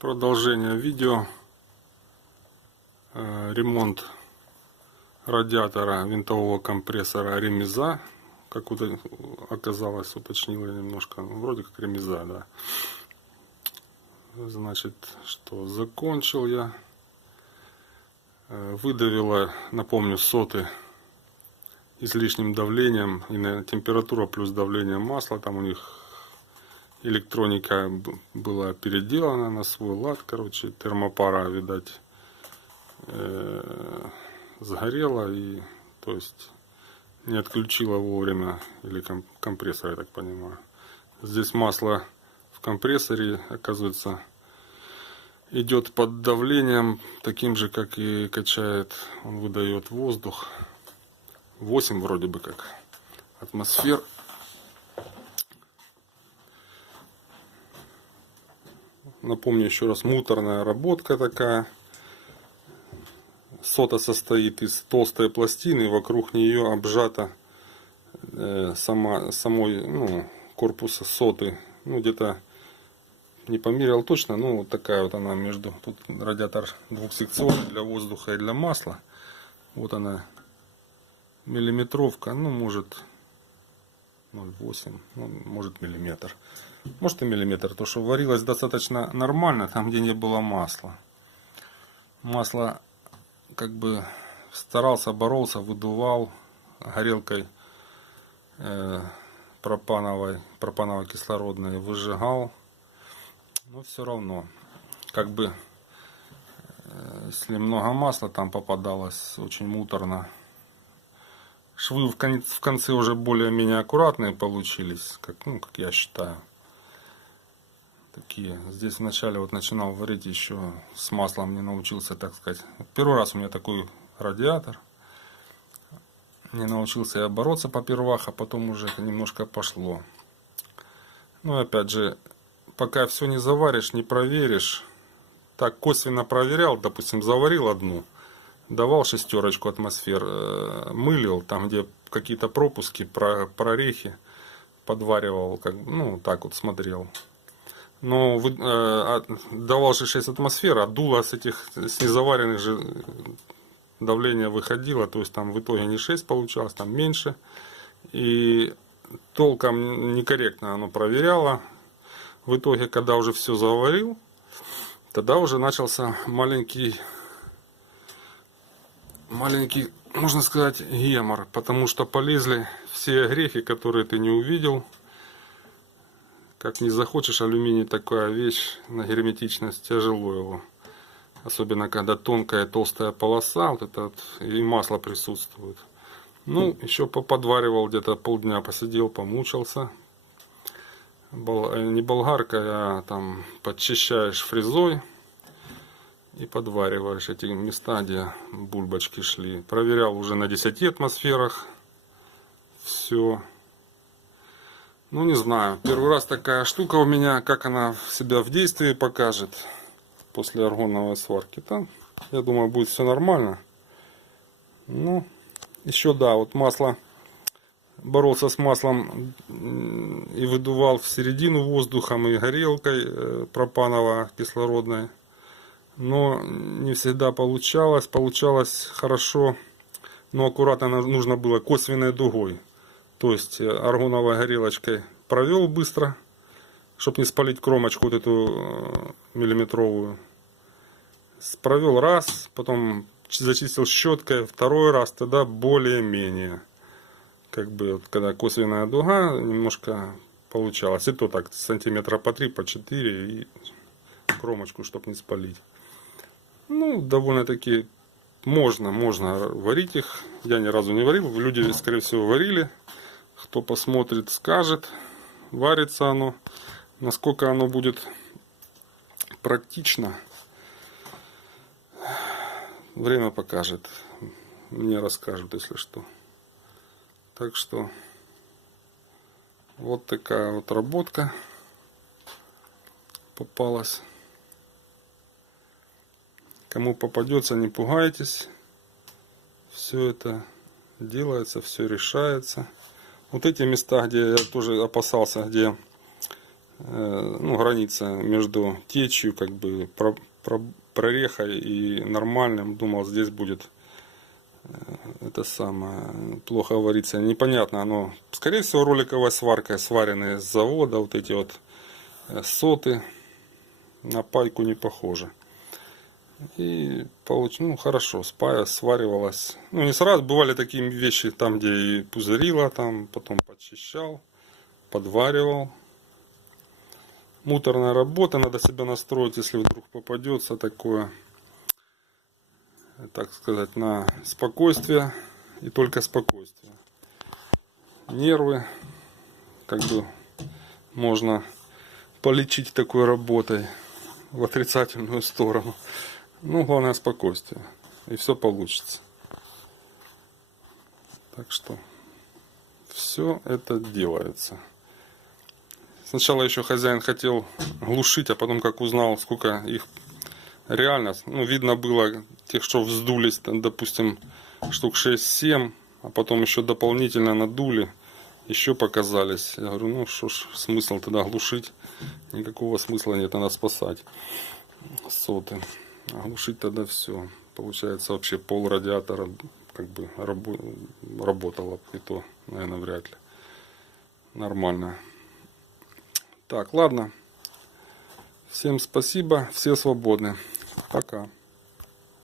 Продолжение видео. Ремонт радиатора винтового компрессора Ремеза. Как оказалось, уточнил я немножко. Вроде как Ремеза, да. Значит, что закончил я. Выдавила, напомню, соты излишним давлением. И на температура плюс давление масла. Там у них электроника была переделана на свой лад, короче, термопара, видать, сгорела, и, то есть, не отключила вовремя, или компрессор, я так понимаю. Здесь масло в компрессоре, оказывается, идет под давлением, таким же, как и качает, он выдает воздух, 8 вроде бы как атмосфер. Напомню еще раз, муторная работка такая. Сота состоит из толстой пластины, и вокруг нее обжата самой корпуса соты. Где-то не померил точно, вот такая вот она между. Тут радиатор двухсекционный для воздуха и для масла. Вот она, миллиметровка, может 0,8, может миллиметр. Может и миллиметр, то что варилось достаточно нормально, там где не было масла. Масло как бы старался, боролся, выдувал горелкой пропаново-кислородной, выжигал. Но все равно, как бы, если много масла там попадалось, очень муторно. Швы в конце уже более-менее аккуратные получились, как я считаю. Такие. Здесь вначале начинал варить, еще с маслом не научился, так сказать. Первый раз у меня такой радиатор. Не научился я бороться попервах, а потом уже это немножко пошло. Опять же, пока все не заваришь, не проверишь. Так косвенно проверял, допустим, заварил одну, давал 6 атмосфер, мылил, там где какие-то пропуски, прорехи, подваривал, так вот смотрел. Но давал же 6 атмосфер, а дуло с незаваренных же давление выходило, то есть там в итоге не 6 получалось, там меньше. И толком некорректно оно проверяло. В итоге, когда уже все заварил, тогда уже начался маленький, можно сказать, гемор, потому что полезли все огрехи, которые ты не увидел. Как не захочешь, алюминий такая вещь, на герметичность тяжело его. Особенно когда тонкая толстая полоса, и масло присутствует. Еще поподваривал, где-то полдня посидел, помучился. Не болгаркой, а там подчищаешь фрезой и подвариваешь эти места, где бульбочки шли. Проверял уже на 10 атмосферах. Все. Не знаю, первый раз такая штука у меня, как она себя в действии покажет после аргоновой сварки. Там, я думаю, будет все нормально. Еще да, масло, боролся с маслом и выдувал в середину воздухом и горелкой пропаново-кислородной. Но не всегда получалось. Получалось хорошо, но аккуратно нужно было косвенной дугой. То есть аргоновой горелочкой провел быстро, чтобы не спалить кромочку эту миллиметровую. Провел раз, потом зачистил щеткой, второй раз, тогда более-менее. Когда косвенная дуга немножко получалась. И то так, сантиметра по 3, по 4 и кромочку, чтобы не спалить. Довольно-таки можно варить их. Я ни разу не варил, люди, скорее всего, варили. Кто посмотрит, скажет, варится оно. Насколько оно будет практично, время покажет. Мне расскажут, если что. Так что, вот такая вот работка попалась. Кому попадется, не пугайтесь. Все это делается, все решается. Вот эти места, где я тоже опасался, где ну, граница между течью, как бы прорехой и нормальным. Думал, здесь будет это самое плохо вариться. Непонятно, оно, скорее всего, роликовой сваркой сваренные с завода. Вот эти вот соты на пайку не похоже. И ну, хорошо, спая сваривалась. Ну, не сразу, бывали такие вещи, там, где и пузырило, там, потом подчищал, подваривал. Муторная работа, надо себя настроить, если вдруг попадется такое, так сказать, на спокойствие и только спокойствие. Нервы, как бы, можно полечить такой работой в отрицательную сторону. Ну, главное спокойствие. И все получится. Так что все это делается. Сначала еще хозяин хотел глушить, а потом, как узнал, сколько их реально, ну, видно было тех, что вздулись, допустим, штук 6-7, а потом еще дополнительно надули, еще показались. Я говорю, ну что ж, смысл тогда глушить? Никакого смысла нет, надо спасать соты. А глушить тогда все. Получается, вообще пол радиатора как бы работало, и то, наверное, вряд ли. Нормально. Так, ладно. Всем спасибо, все свободны. Пока.